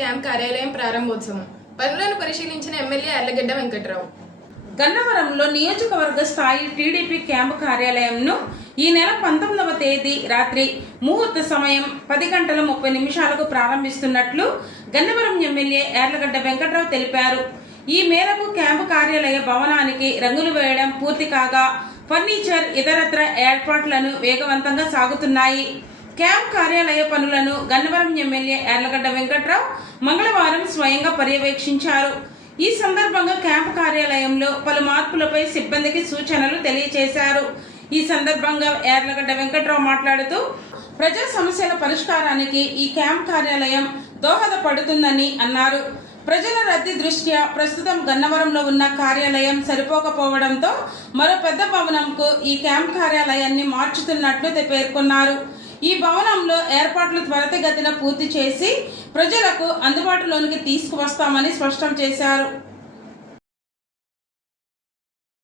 Camp కార్యాలయం ప్రారంభోత్సవం పనులను పరిశీలించిన ఎమ్మెల్యే యార్లగడ్డ వెంకట్రావు. గన్నవరంలో నియోజకవర్గ స్థాయి టీడీపీ క్యాంపు కార్యాలయంను ఈ నెల 19వ తేదీ రాత్రి ముహూర్త సమయం 10:30 ప్రారంభిస్తున్నట్లు గన్నవరం ఎమ్మెల్యే యార్లగడ్డ వెంకట్రావు తెలిపారు. ఈ మేరకు క్యాంపు కార్యాలయ భవనానికి రంగులు వేయడం పూర్తి కాగా ఫర్నిచర్ ఇతరత్ర ఏర్పాట్లను వేగవంతంగా సాగుతున్నాయి. క్యాంప్ కార్యాలయ పనులను గన్నవరం ఎమ్మెల్యే యార్లగడ్డ వెంకట్రావు మంగళవారం స్వయంగా పర్యవేక్షించారు. ఈ సందర్భంగా క్యాంపు కార్యాలయంలో పలు మార్పులపై సిబ్బందికి సూచనలు తెలియజేశారు. ఈ సందర్భంగా యార్లగడ్డ వెంకట్రావు మాట్లాడుతూ ప్రజా సమస్యల పరిష్కారానికి ఈ క్యాంప్ కార్యాలయం దోహదపడుతుందని అన్నారు. ప్రజల రద్దీ దృష్ట్యా ప్రస్తుతం గన్నవరంలో ఉన్న కార్యాలయం సరిపోకపోవడంతో మరో పెద్ద భవనంకు ఈ క్యాంప్ కార్యాలయాన్ని మార్చుతున్నట్లు పేర్కొన్నారు. ఈ భవనంలో ఏర్పాట్లు త్వరితగతిన పూర్తి చేసి ప్రజలకు అందుబాటులోనికి తీసుకువస్తామని స్పష్టం చేశారు.